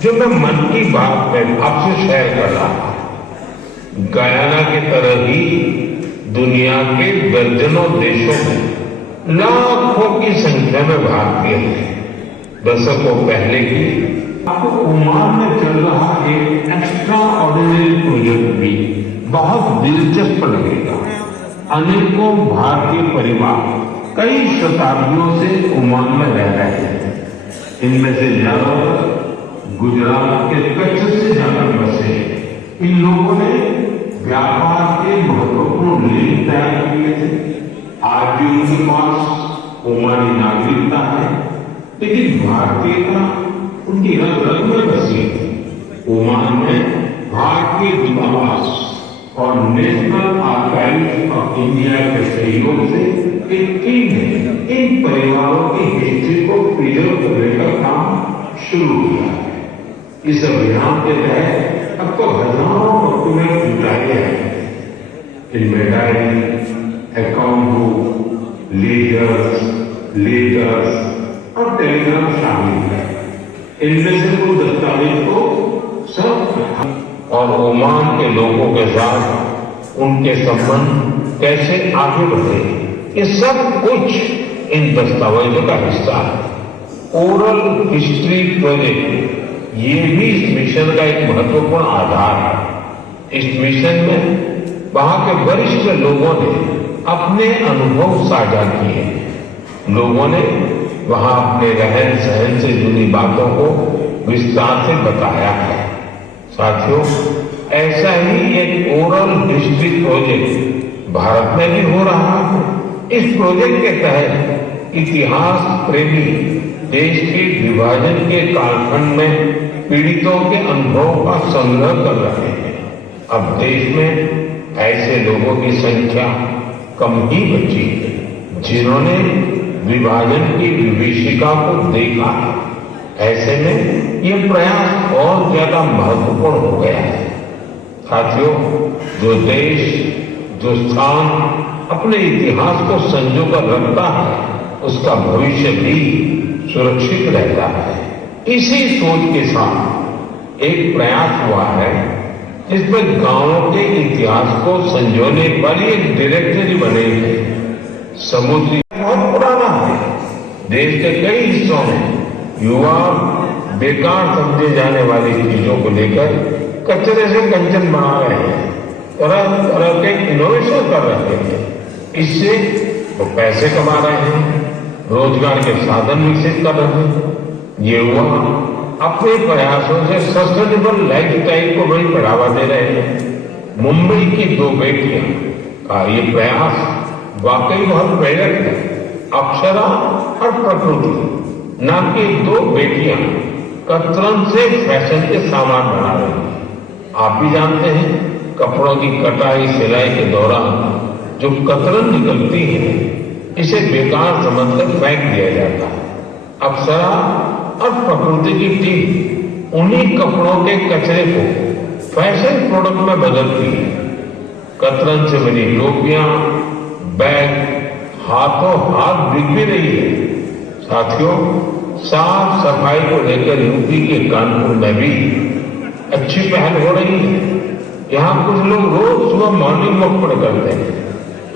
जो मैं मन की बात में आपसे शेयर कर रहा हूं, गयाना की तरह ही दुनिया के दर्जनों देशों में लाखों की संख्या में भारतीय हैं। दशकों पहले की आपको ओमान में चल रहा एक एक्स्ट्रा ऑर्डिनरी प्रोजेक्ट भी बहुत दिलचस्प लगेगा। अनेकों भारतीय परिवार कई शताब्दियों से ओमान में रह रहे हैं। इनमें से ज्यादातर गुजरात के कच्छ से जाकर बसे। इन लोगों ने व्यापार के महत्वपूर्ण लिंक तैयार किए थे। आज भी उनके पास ओमानी नागरिकता है, लेकिन भारतीयता उनकी रग रग में बसी थी। ओमान में भारतीय दूतावास और नेशनल आर्काइव्स ऑफ इंडिया के सहयोग से एक टीम ने इन परिवारों की हिस्ट्री को प्रिजर्व करने का काम शुरू किया है। इस अभियान के तहत अब तो हजारों डॉक्यूमेंट जुटाए गए हैं। इनमें डायरी, अकाउंट बुक, लेटर्स और टेलीग्राम शामिल है। इनमें से कुछ दस्तावेज तो सब और ओमान के लोगों के साथ उनके संबंध कैसे आगे बढ़े, ये सब कुछ इन दस्तावेजों का हिस्सा है। ओरल हिस्ट्री प्रोजेक्ट ये भी इस मिशन का एक महत्वपूर्ण आधार है। इस मिशन में वहां के वरिष्ठ लोगों ने अपने अनुभव साझा किए। लोगों ने वहां अपने रहन सहन से जुड़ी बातों को विस्तार से बताया है। साथियों, ऐसा ही एक ओरल हिस्ट्री प्रोजेक्ट भारत में भी हो रहा है। इस प्रोजेक्ट के तहत इतिहास प्रेमी देश के विभाजन के कालखंड में पीड़ितों के अनुभवों का संग्रह कर रहे हैं। अब देश में ऐसे लोगों की संख्या कम ही बची है जिन्होंने विभाजन की विभीषिका को देखा है। ऐसे में ये प्रयास और ज्यादा महत्वपूर्ण हो गया है। साथियों, जो देश, जो स्थान अपने इतिहास को संजोकर रखता है, उसका भविष्य भी सुरक्षित रहता है। इसी सोच के साथ एक प्रयास हुआ है जिसमें गांवों के इतिहास को संजोने वाली एक डायरेक्टरी बनी है। समुद्री बहुत पुराना है। देश के कई हिस्सों में युवा बेकार समझे जाने वाली चीजों को लेकर कचरे से कंचन बना रहे हैं, तरह तरह के इनोवेशन कर रहे हैं। इससे वो पैसे कमा रहे हैं, रोजगार के साधन विकसित कर रहे हैं। ये युवा अपने प्रयासों से सस्टेनेबल लाइफस्टाइल को बड़ी बढ़ावा दे रहे हैं। मुंबई की 2 बेटियां का ये प्रयास वाकई बहुत प्रेरक है। अक्षरा और प्रकृति नाम की 2 बेटियां कतरन से फैशन के सामान बना रही हैं। आप भी जानते हैं, कपड़ों की कटाई सिलाई के दौरान जो कतरन निकलती है, इसे बेकार समझकर फेंक दिया जाता है। अक्षरा और प्रकृति की टीम उन्हीं कपड़ों के कचरे को फैशन प्रोडक्ट में बदलती है। कतरन से बनी टोपियां, बैग हाथों हाथ बिक भी रही है। साथियों, साफ सफाई को लेकर यूपी के कानपुर में भी अच्छी पहल हो रही है। यहाँ कुछ लोग रोज सुबह मॉर्निंग वॉक पर करते हैं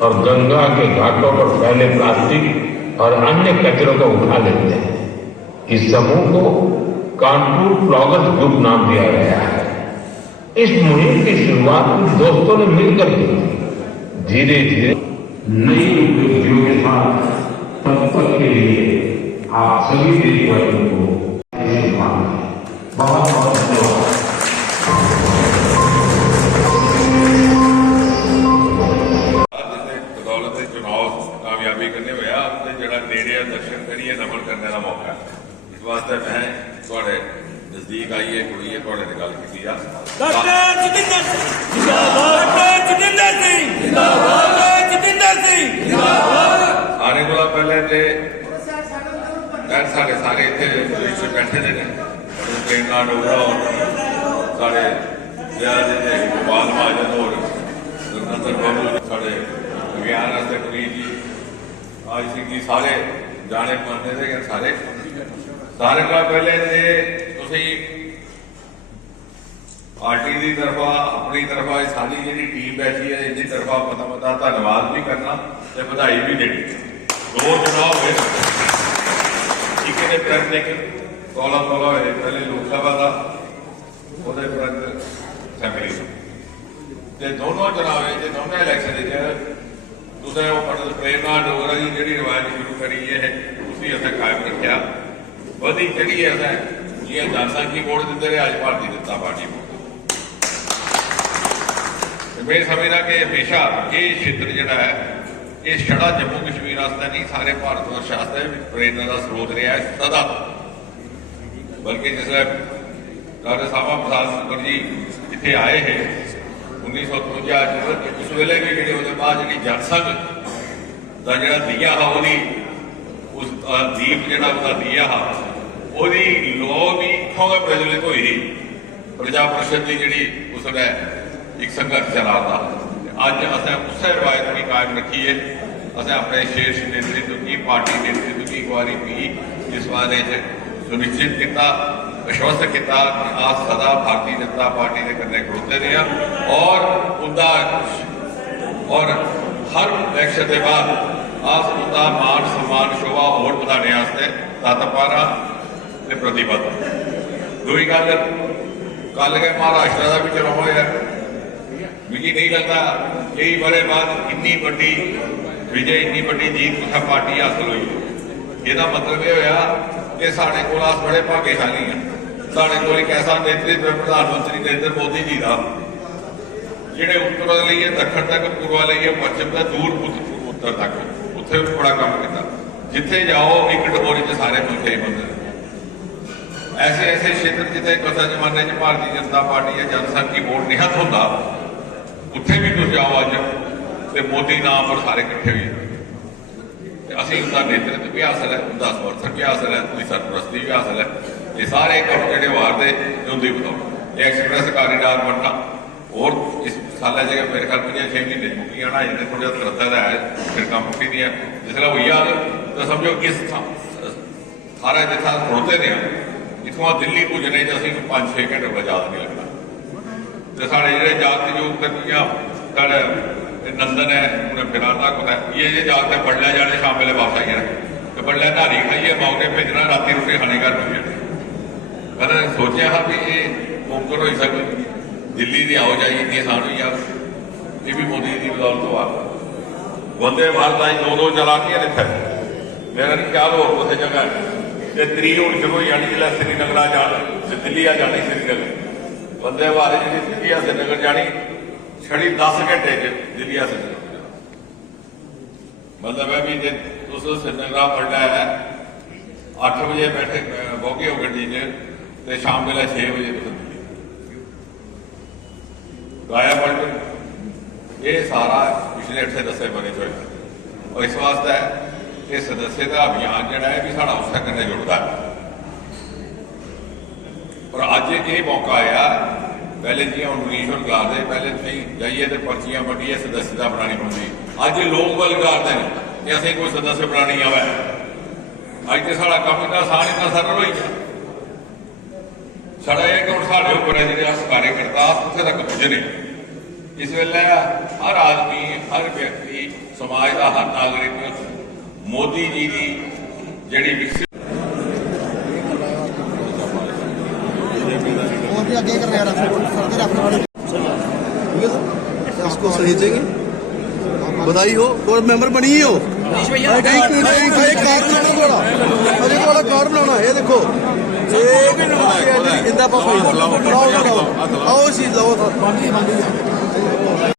और गंगा के घाटों पर फैले प्लास्टिक और अन्य कचरों को उठा लेते हैं। इस समूह को कानपुर प्लॉगर्स ग्रुप नाम दिया गया है। इस मुहिम की शुरुआत दोस्तों ने मिलकर की। धीरे धीरे नई उपलब्धियों के साथ तब तक के लिए आप सभी देशवासियों को बहुत बहुत धन्यवाद। बदौलत चुनाव कामयाबी करने होया अपने जरा नेड़े दर्शन करिए, नमन करने का मौका। इस वास्ते मैं थोड़े नजदीक आइए कुड़िए थोड़े गल की सारे को पहले साढ़े सारे इतने बैठे ने प्रियंका डोगरा और साढ़े गोपाल महाजन और नंदन बाबू साढ़े विज्ञान तकनीक जी आज सिंह जी सारे जाने पाते थे। सारे का पहले पार्टी की तरफा अपनी तरफा सारी जी टीम बैठी है इनकी तरफा पता धन्यवाद भी करना तो बधाई भी देनी। दो चुनाव हुए एक प्रंत एक कौला कौला हुए पहले लोकसभा का वो प्रंत असैंबली तो दोनों चुनाव दोनों इलैक्शन तुसें पंडित प्रेमनाथ डोगरा की जी रिवायत शुरू करी है उसी असें कायम रखा वधी जी असें जी जनसंघ की वोट दिते रहे अज भारतीय जनता पार्टी को मैं समझदा कि हमेशा ये क्षेत्र जोड़ा है ये छड़ा जम्मू कश्मीर वास्ते नहीं सारे भारत वर्ष वास्ते प्रेरणा का स्रोत रहा है सदा बल्कि जिसले डॉक्टर साहब प्रसाद सुगर जी इतने आए हैं 1953 उस वेले भी जी उसके बाद जी जनसंघ का जोड़ा दिया हा उस दीप जोड़ा उसका दिया हा वही लौ भी इतों का प्रज्वलित हुई प्रजा परिषद की जी उसने एक संघर्ष चलाता अज असें उस रिवायत भी कायम रखी है असें अपने शीर्ष नेतृत्व की पार्टी नेतृत्व की एक बारी भी इस बारे सुनिश्चित किया आश्वस्त किया कि आप सदा भारतीय जनता पार्टी के कन्ने खड़ोते रहे और उनका और हर इलैक्शन के बाद आप उनका मान सम्मान शोभा होर बढ़ाने तत्परा प्रतिबद्ध। दूई गल कल के महाराष्ट्र का भी चुनाव होया मुझे नहीं लगता कई बड़े बाद इन्नी बड़ी विजय इन्नी बड़ी जीत कुछ पार्टी हासिल हुई यदा मतलब यह होया कि साढ़े को बड़े भाग्यशाली हैं साढ़े को एक ऐसा नेतृत्व प्रधानमंत्री नरेंद्र मोदी जी का जिहड़े उत्तर लिए दक्षिण तक पूर्व लिए पश्चिम तक दूर उत्तर तक उत्थे बड़ा काम किया जिथे जाओ एक डबोरी से सारे मुल्क ही बंद ऐसे ऐसे क्षेत्र जिथे कथा जमाने में भारतीय जनता पार्टी या जनसंघ की वोट निहत होता उत्थे भी तुम जाओ अज तो मोदी नाम पर सारे इकट्ठे हुए असी उनका नेतृत्व भी हासिल है उनका समर्थन भी हासिल है उनकी सरपरस्ती भी हासिल है ये सारे काम जो वारते उनकी बताओ ये एक्सप्रैस कॉरीडोर बनना और इस साल जगह मेरे ख्याल 5-6 महीने मुक्की आना इन्हें थोड़ा तरद्दत है सड़क मुक्की दी जिसला हुई आ तो समझो किस सारा जिथा खड़ोते ने इतों दिल्ली पुजने असी 5-6 घंटे का याद नहीं लगता तो साढ़े जो जागते योग करनिया साढ़े नंदन है उन्हें फिराना होता है ये जागते बड़ले जाने शाम वेले वापस आई जाए तो बड़ले नहारी खाइए मौके भेजना रात रोटी खाने घर मिल जाए मैंने सोचा हा भी ये मुमकिन हो सके दिल्ली की आओ जाई इतनी आसान हुई आ ये भी मोदी की बदौलत हुआ वंदे भारत आई 2 चला के इतने मेरा नहीं ख्याल हो किसी जगह ये 3 हूँ शुरू हो जानी जिला श्रीनगर आ जा दिल्ली आ जानी श्रीनगर वंदे भारत जी दिल्ली आ श्रीनगर जानी छड़ी 10 घंटे दिल्ली आ श्रीनगर मतलब है भी तुस श्रीनगर पढ़ना है 8 बजे बैठे बौगे हो गड्डी तो शाम वेला 6 बजे तुम गाया पढ़ ये सारा पिछले 8-10 बने जो और इस वास्ते ये सदस्यता अभियान जोड़ा है भी साढ़ा उस कन्नै जुड़ता है और अज ये मौका आया पहले जी हम मनीष होर गाते पहले नहीं जाइए तो पर्चियां बंटिए सदस्यता बनानी पौंदी अज लोग गल करते हैं कि असें कोई सदस्य बनानी आवे अज तो साढ़ा काम इतना आसान इतना सरल हो साढ़ा यह कि हम साढ़े उपर है जो कार्यकर्ता उत्थे तक पुजने इस वेले हर आदमी हर व्यक्ति समाज का हर नागरिक मोदी जी की जी विकसित इसको सहेजेंगे बधाई हो और मेंबर बनी ही हो कार बनाना ये देखो आओ सी लो